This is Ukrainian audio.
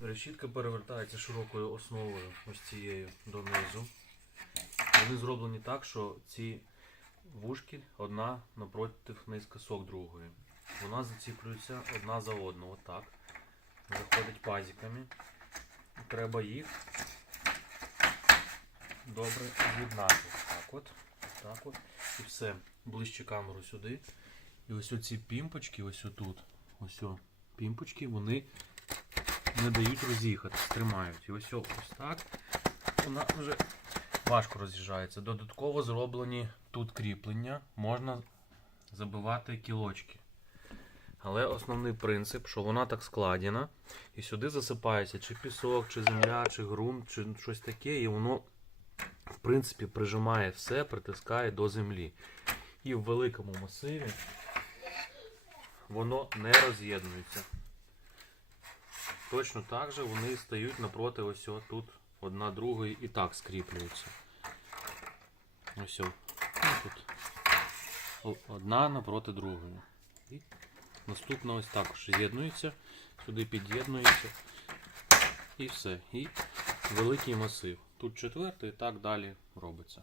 Решітка перевертається широкою основою ось цією донизу. Вони зроблені так, що ці вушки одна напротив низькосок другої. Вона заціплюється одна за одну, отак. Заходить пазиками. Треба їх добре з'єднати. Так от, так от. І все. Ближче камеру сюди. І ось оці пімпочки, ось отут, ось о, пімпочки, вони не дають роз'їхатись, тримають. І ось, ось так вона вже важко роз'їжджається. Додатково зроблені тут кріплення, можна забивати кілочки. Але основний принцип, що вона так складена, і сюди засипається чи пісок, чи земля, чи ґрунт, чи щось таке, і воно, в принципі, прижимає все, притискає до землі. І в великому масиві воно не роз'єднується. Точно так же вони стають напроти ось тут одна другої і так скріплюються. Ось. Ну, тут. Одна напроти другої. І наступна ось також з'єднується, сюди під'єднується. І все. І великий масив. Тут четвертий і так далі робиться.